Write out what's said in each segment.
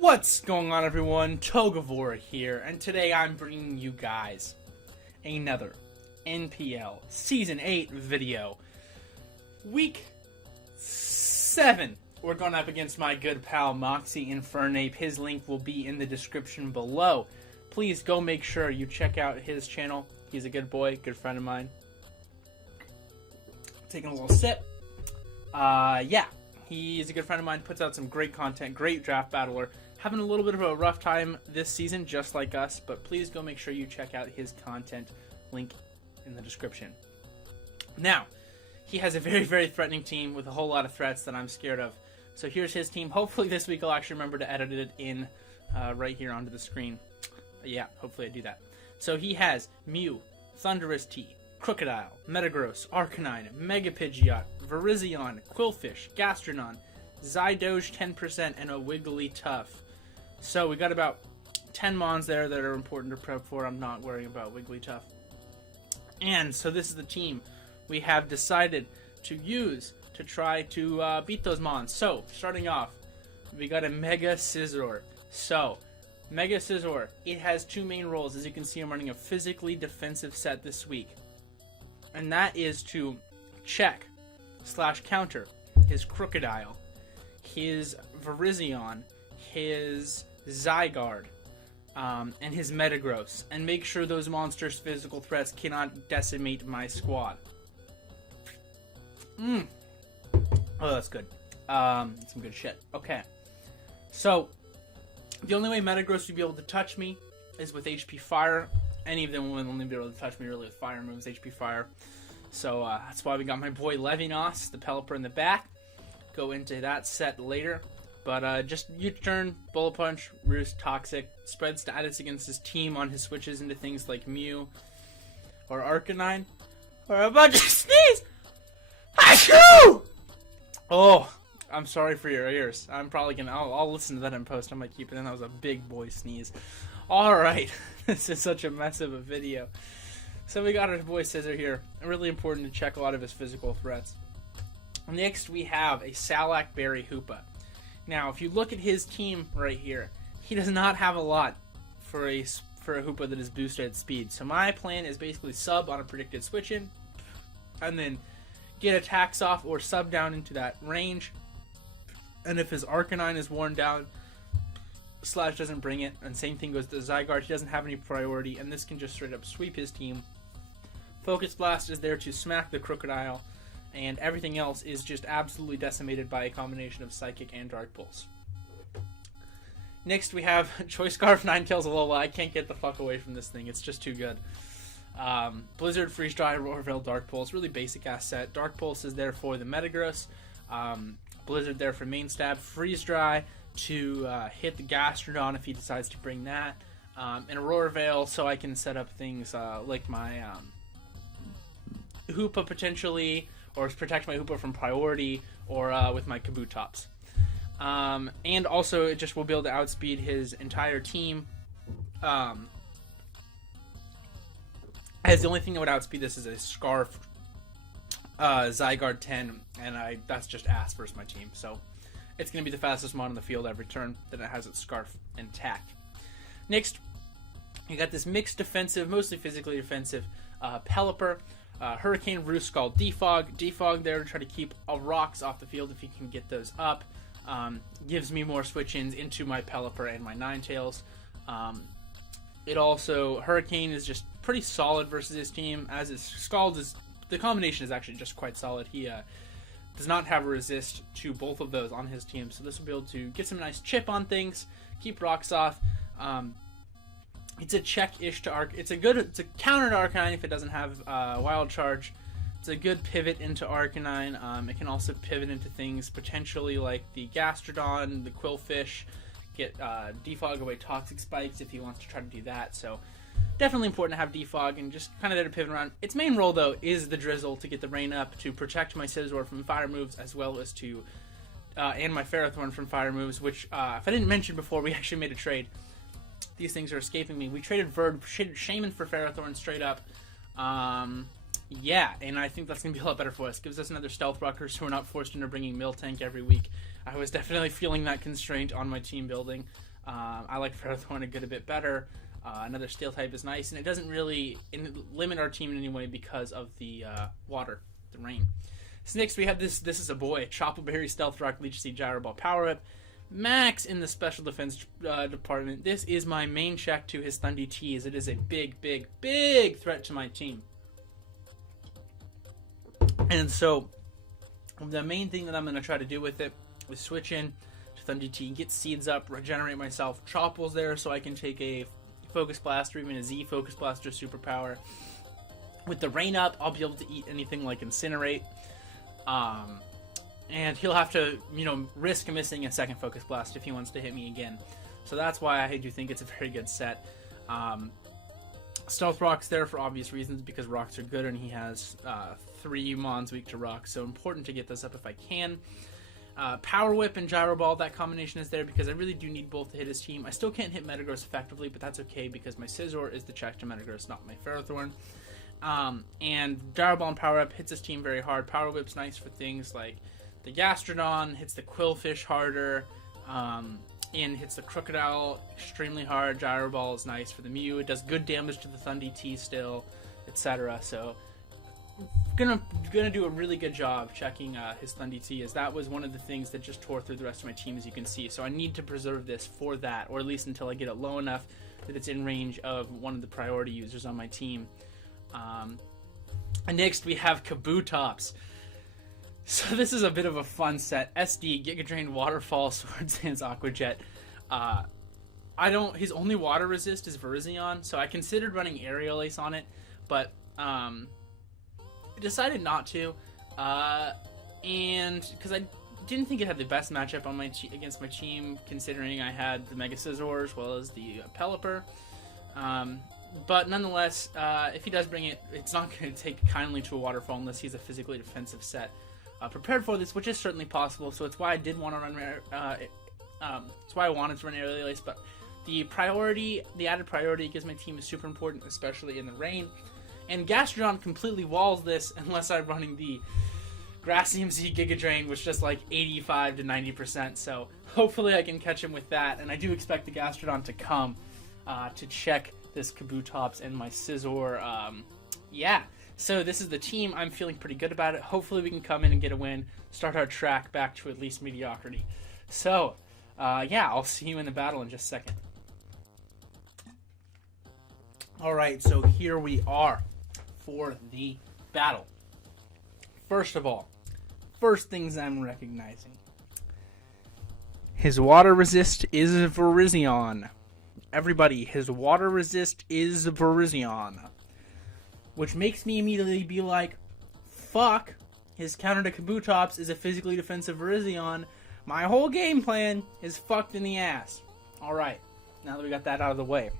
What's going on, everyone? Togavora here, and today I'm bringing you guys another NPL Season 8 video. Week 7, we're going up against my good pal Moxie Infernape. His link will be in the description below. Please go make sure you check out his channel. He's a good boy, good friend of mine. Taking a little sip. Yeah, he's a good friend of mine, puts out some great content, great draft battler. Having a little bit of a rough time this season, just like us, but please go make sure you check out his content, link in the description. Now, he has a very, very threatening team with a whole lot of threats that I'm scared of. So here's his team. Hopefully this week I'll actually remember to edit it in right here onto the screen. Yeah, hopefully I do that. So he has Mew, Thunderous T, Crocodile, Metagross, Arcanine, Mega Pidgeot, Virizion, Quillfish, Gastrodon, Zydoge 10%, and a Wigglytuff. So we got about 10 mons there that are important to prep for. I'm not worrying about Wigglytuff. And so this is the team we have decided to use to try to beat those mons. So starting off, we got a Mega Scizor. So Mega Scizor, it has two main roles. As you can see, I'm running a physically defensive set this week. And that is to check / counter his Crocodile, his Virizion, his Zygarde, and his Metagross, and make sure those monsters' physical threats cannot decimate my squad. Oh, that's good. Some good shit. Okay. So, the only way Metagross would be able to touch me is with HP Fire. Any of them will only be able to touch me really with Fire moves, HP Fire. So, that's why we got my boy Levinos, the Pelipper in the back. Go into that set later. But just U-turn, Bullet Punch, Roost, Toxic, spread status against his team on his switches into things like Mew or Arcanine or a bunch of sneeze. Achoo! Oh, I'm sorry for your ears. I'm probably gonna. I'll listen to that in post. I might keep it in. That was a big boy sneeze. All right, this is such a mess of a video. So we got our boy Scizor here. Really important to check a lot of his physical threats. Next, we have a Salac Berry Hoopa. Now, if you look at his team right here, he does not have a lot for a Hoopa that is boosted at speed. So my plan is basically sub on a predicted switch in, and then get attacks off or sub down into that range. And if his Arcanine is worn down, / doesn't bring it, and same thing goes to Zygarde. He doesn't have any priority, and this can just straight up sweep his team. Focus Blast is there to smack the Crocodile, and everything else is just absolutely decimated by a combination of Psychic and Dark Pulse. Next we have Choice Scarf, Ninetales, Alola. I can't get the fuck away from this thing. It's just too good. Blizzard, Freeze Dry, Roar Veil, Dark Pulse. Really basic ass set. Dark Pulse is there for the Metagross. Blizzard there for main stab. Freeze Dry to hit the Gastrodon if he decides to bring that. And Aurora Veil so I can set up things like my Hoopa potentially, or protect my Hoopa from priority, or with my Kabutops. And also, it just will be able to outspeed his entire team. As the only thing that would outspeed this is a Scarf Zygarde 10, and that's just ass versus my team. So, it's going to be the fastest mon on the field every turn that it has its Scarf intact. Next, you got this mixed defensive, mostly physically defensive, Pelipper. Hurricane, Roost, Scald, Defog. Defog there to try to keep rocks off the field if he can get those up. Gives me more switch-ins into my Pelipper and my Ninetales. It also, Hurricane is just pretty solid versus his team, as is Scald. The combination is actually just quite solid. He does not have a resist to both of those on his team, so this will be able to get some nice chip on things, keep rocks off. It's a check-ish to Arc. It's a counter to Arcanine if it doesn't have Wild Charge. It's a good pivot into Arcanine. It can also pivot into things potentially like the Gastrodon, the Quillfish, get Defog away Toxic Spikes if he wants to try to do that. So definitely important to have Defog and just kind of there to pivot around. Its main role though is the Drizzle to get the rain up to protect my Scizor from fire moves, as well as to and my Ferrothorn from fire moves. Which if I didn't mention before, we actually made a trade. These things are escaping me. We traded Shaman for Ferrothorn straight up. Yeah, and I think that's going to be a lot better for us. Gives us another Stealth Rocker so we're not forced into bringing Miltank every week. I was definitely feeling that constraint on my team building. I like Ferrothorn a bit better. Another steel type is nice, and it doesn't really limit our team in any way because of the water, the rain. So next we have this is a boy, Choppleberry, Stealth Rock, Leech Seed, Gyro Ball, Power Whip. Max in the special defense department. This is my main check to his Thundy T, as it is a big, big, big threat to my team. And so, the main thing that I'm going to try to do with it is switch in to Thundy T, get seeds up, regenerate myself. Chopple's there so I can take a Focus Blast or even a Z Focus Blaster Superpower. With the rain up, I'll be able to eat anything like Incinerate. And he'll have to, risk missing a second Focus Blast if he wants to hit me again. So that's why I do think it's a very good set. Stealth Rock's there for obvious reasons, because rocks are good, and he has 3 Mons weak to rocks, so important to get those up if I can. Power Whip and Gyro Ball, that combination is there because I really do need both to hit his team. I still can't hit Metagross effectively, but that's okay because my Scizor is the check to Metagross, not my Ferrothorn. And Gyro Ball and Power Whip hits his team very hard. Power Whip's nice for things like the Gastrodon, hits the Quillfish harder, and hits the Crocodile extremely hard. Gyro Ball is nice for the Mew. It does good damage to the Thundy T still, etc. So, gonna do a really good job checking his Thundy T, as that was one of the things that just tore through the rest of my team, as you can see. So I need to preserve this for that, or at least until I get it low enough that it's in range of one of the priority users on my team. And next we have Kabutops. So this is a bit of a fun set. SD, Giga Drain, Waterfall, Swords Dance, Aqua Jet. His only water resist is Virizion, so I considered running Aerial Ace on it, but I decided not to, and because I didn't think it had the best matchup on against my team, considering I had the Mega Scizor as well as the Pelipper. But nonetheless, if he does bring it, it's not going to take kindly to a Waterfall unless he's a physically defensive set. Prepared for this, which is certainly possible, so it's why I did want to run. It's why I wanted to run Aerial Ace, but the added priority gives my team is super important, especially in the rain. And Gastrodon completely walls this unless I'm running the Grassium Z Giga Drain, which does like 85 to 90%. So hopefully I can catch him with that, and I do expect the Gastrodon to come to check this Kabutops and my Scizor. Yeah. So this is the team. I'm feeling pretty good about it. Hopefully we can come in and get a win, start our track back to at least mediocrity. So, yeah, I'll see you in the battle in just a second. Alright, so here we are for the battle. First of all, first things I'm recognizing. His water resist is Virizion. Everybody, his water resist is Virizion. Which makes me immediately be like, fuck, his counter to Kabutops is a physically defensive Virizion. My whole game plan is fucked in the ass. Alright, now that we got that out of the way.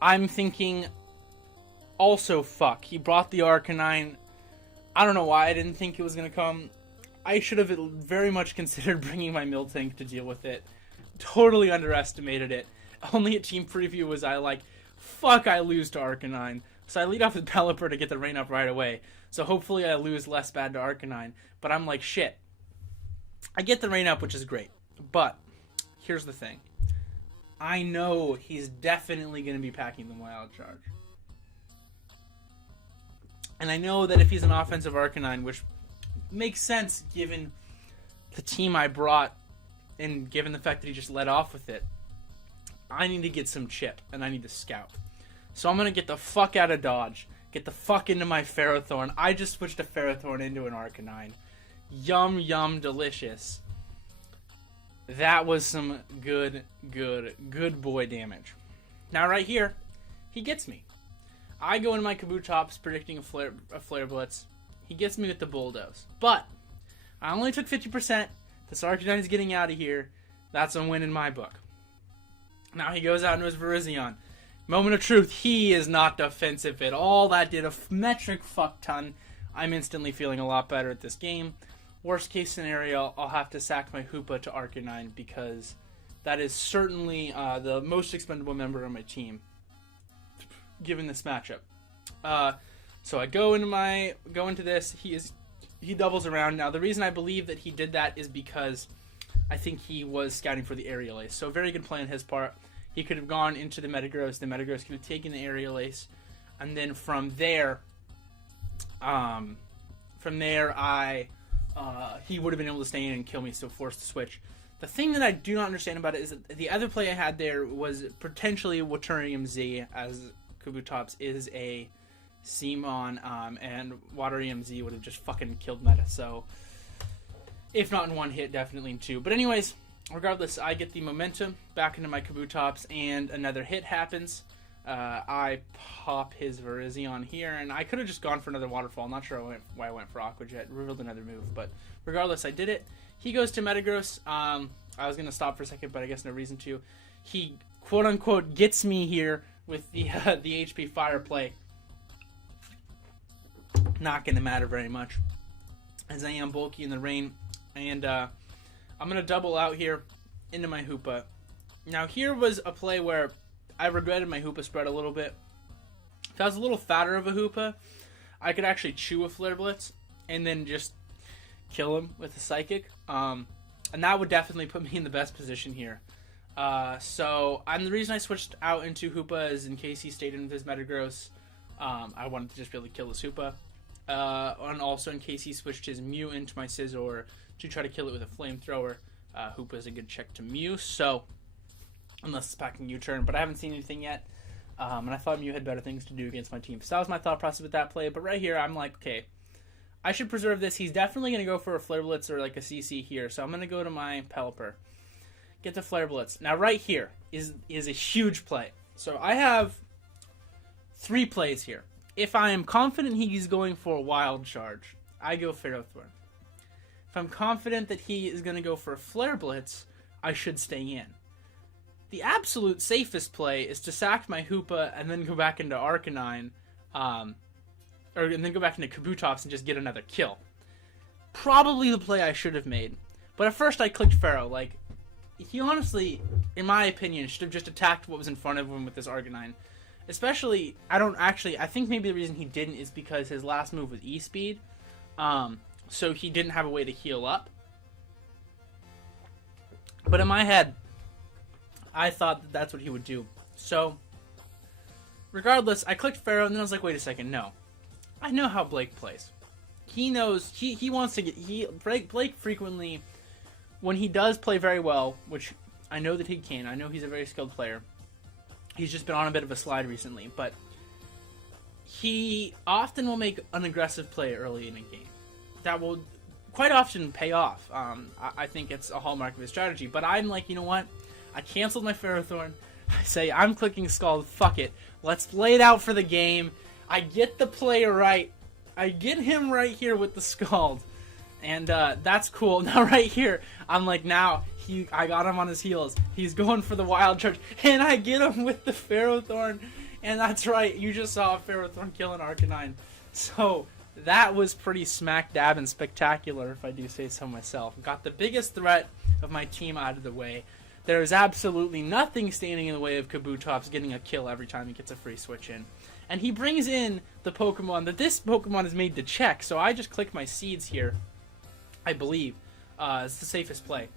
I'm thinking, also fuck, he brought the Arcanine. I don't know why I didn't think it was going to come. I should have very much considered bringing my Miltank to deal with it. Totally underestimated it. Only at Team Preview was I like, fuck, I lose to Arcanine. So I lead off with Pelipper to get the rain up right away. So hopefully I lose less bad to Arcanine. But I'm like, shit. I get the rain up, which is great. But here's the thing. I know he's definitely going to be packing the Wild Charge. And I know that if he's an offensive Arcanine, which makes sense given the team I brought and given the fact that he just led off with it, I need to get some chip, and I need to scout. So I'm going to get the fuck out of Dodge, get the fuck into my Ferrothorn. I just switched a Ferrothorn into an Arcanine. Yum, yum, delicious. That was some good boy damage. Now right here, he gets me. I go into my Kabutops predicting a Flare Blitz. He gets me with the Bulldoze. But I only took 50%. This Arcanine is getting out of here. That's a win in my book. Now he goes out into his Virizion. Moment of truth, he is not defensive at all. That did a metric fuck ton. I'm instantly feeling a lot better at this game. Worst case scenario, I'll have to sack my Hoopa to Arcanine because that is certainly the most expendable member of my team, given this matchup. So I go into this. He doubles around. Now the reason I believe that he did that is because I think he was scouting for the aerial ace. So very good play on his part. He could have gone into the Metagross. The Metagross could have taken the aerial ace. And then from there, he would have been able to stay in and kill me, so forced to switch. The thing that I do not understand about it is that the other play I had there was potentially Waterium Z, as Kabutops is a Seamon, and Waterium Z would have just fucking killed Meta. So, if not in one hit, definitely in two. But anyways, regardless, I get the momentum back into my Kabutops, and another hit happens. I pop his Virizion here, and I could have just gone for another Waterfall. I'm not sure why I went for Aqua Jet. Revealed another move, but regardless, I did it. He goes to Metagross. I was going to stop for a second, but I guess no reason to. He, quote-unquote, gets me here with the HP Fire play. Not going to matter very much, as I am bulky in the rain. And I'm going to double out here into my Hoopa. Now, here was a play where I regretted my Hoopa spread a little bit. If I was a little fatter of a Hoopa, I could actually chew a Flare Blitz and then just kill him with a Psychic. And that would definitely put me in the best position here. So the reason I switched out into Hoopa is in case he stayed in with his Metagross. I wanted to just be able to kill this Hoopa. And also in case he switched his Mew into my Scizor to try to kill it with a Flamethrower. Hoopa is a good check to Mew, so unless it's packing U-turn, but I haven't seen anything yet. And I thought Mew had better things to do against my team. So that was my thought process with that play. But right here, I'm like, okay, I should preserve this. He's definitely going to go for a Flare Blitz or like a CC here. So I'm going to go to my Pelipper. Get the Flare Blitz. Now right here is a huge play. So I have 3 plays here. If I am confident he's going for a Wild Charge, I go Ferrothorn. If I'm confident that he is going to go for a Flare Blitz, I should stay in. The absolute safest play is to sack my Hoopa and then go back into Arcanine, and then go back into Kabutops and just get another kill. Probably the play I should have made. But at first I clicked Pharaoh. Like, he honestly, in my opinion, should have just attacked what was in front of him with this Arcanine. Especially, I think maybe the reason he didn't is because his last move was E-Speed. So he didn't have a way to heal up. But in my head, I thought that that's what he would do. So, regardless, I clicked Pharaoh, and then I was like, wait a second, no. I know how Blake plays. He knows, he wants to get, Blake frequently, when he does play very well, which I know that he can, I know he's a very skilled player. He's just been on a bit of a slide recently, but he often will make an aggressive play early in a game. That will quite often pay off. I think it's a hallmark of his strategy, but I'm like, you know what? I canceled my Ferrothorn. I say, I'm clicking Scald. Fuck it. Let's lay it out for the game. I get the play right. I get him right here with the Scald. And that's cool. Now right here, I'm like, now, I got him on his heels. He's going for the Wild Charge. And I get him with the Ferrothorn. And that's right. You just saw a Ferrothorn kill an Arcanine. So that was pretty smack dab and spectacular, if I do say so myself. Got the biggest threat of my team out of the way. There is absolutely nothing standing in the way of Kabutops getting a kill every time he gets a free switch in. And he brings in the Pokemon that this Pokemon is made to check, so I just click my Seeds here, I believe. It's the safest play.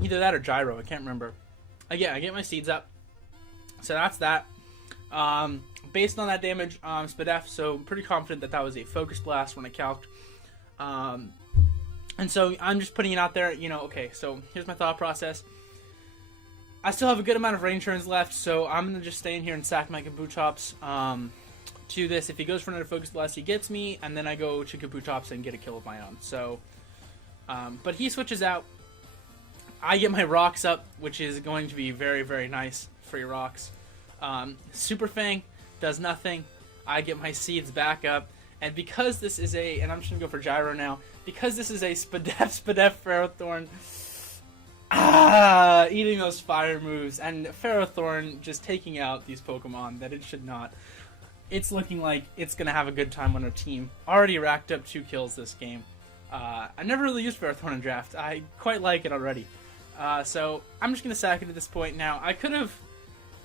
Either that or Gyro, I can't remember. Again, I get my Seeds up. So that's that. Based on that damage, Spadef, so I'm pretty confident that that was a Focus Blast when I calced. And so I'm just putting it out there, you know, okay, so here's my thought process. I still have a good amount of rain turns left, so I'm going to just stay in here and sack my Kabutops to this. If he goes for another Focus Blast, he gets me, and then I go to Kabutops and get a kill of my own. So, but he switches out. I get my Rocks up, which is going to be very, very nice. Free Rocks. Super Fang does nothing. I get my Seeds back up. And because this is and I'm just going to go for Gyro now, because this is a Spadef Ferrothorn, eating those fire moves, and Ferrothorn just taking out these Pokemon that it should not. It's looking like it's going to have a good time on our team. Already racked up 2 kills this game. I never really used Ferrothorn in draft. I quite like it already. So I'm just going to sack it at this point now. I could have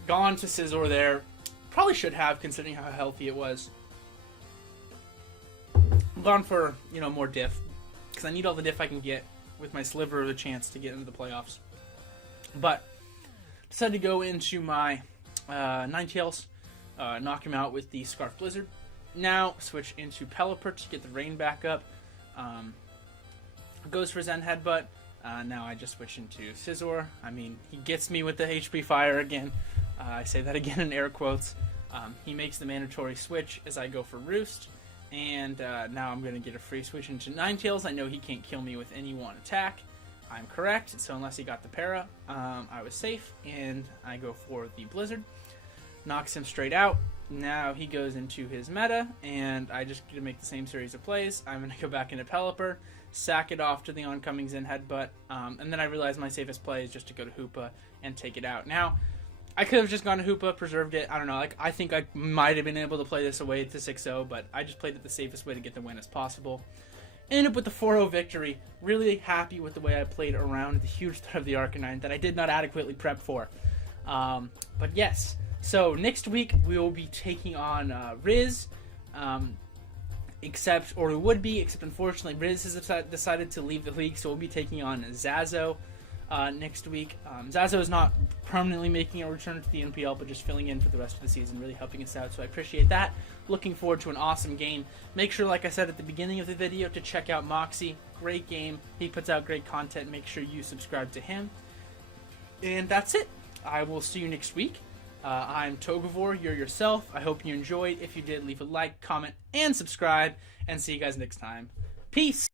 gone to Scizor there. Probably should have, considering how healthy it was. Gone for, you know, more diff, because I need all the diff I can get with my sliver of a chance to get into the playoffs. But decided to go into my Ninetales, knock him out with the Scarf Blizzard. Now switch into Pelipper to get the rain back up. Goes for Zen Headbutt. Now I just switch into Scizor. I mean, he gets me with the HP Fire again. I say that again in air quotes. He makes the mandatory switch as I go for Roost. And now I'm going to get a free switch into Ninetales. I know he can't kill me with any one attack. I'm correct. So unless he got the para, I was safe. And I go for the Blizzard. Knocks him straight out. Now he goes into his meta. And I just get to make the same series of plays. I'm going to go back into Pelipper. Sack it off to the oncoming Zen Headbutt. And then I realize my safest play is just to go to Hoopa and take it out. Now, I could have just gone to Hoopa, preserved it. I don't know. Like, I think I might have been able to play this away to 6-0, but I just played it the safest way to get the win as possible. Ended up with the 4-0 victory. Really happy with the way I played around the huge threat of the Arcanine that I did not adequately prep for. But yes, so next week we will be taking on Riz. Except unfortunately Riz has decided to leave the league, so we'll be taking on Zazo next week. Zazo is not permanently making a return to the NPL, but just filling in for the rest of the season, really helping us out, so I appreciate that. Looking forward to an awesome game. Make sure, like I said at the beginning of the video, to check out Moxie. Great game. He puts out great content. Make sure you subscribe to him. And that's it. I will see you next week. I'm Togavor, you're yourself. I hope you enjoyed. If you did, leave a like, comment, and subscribe. And see you guys next time. Peace!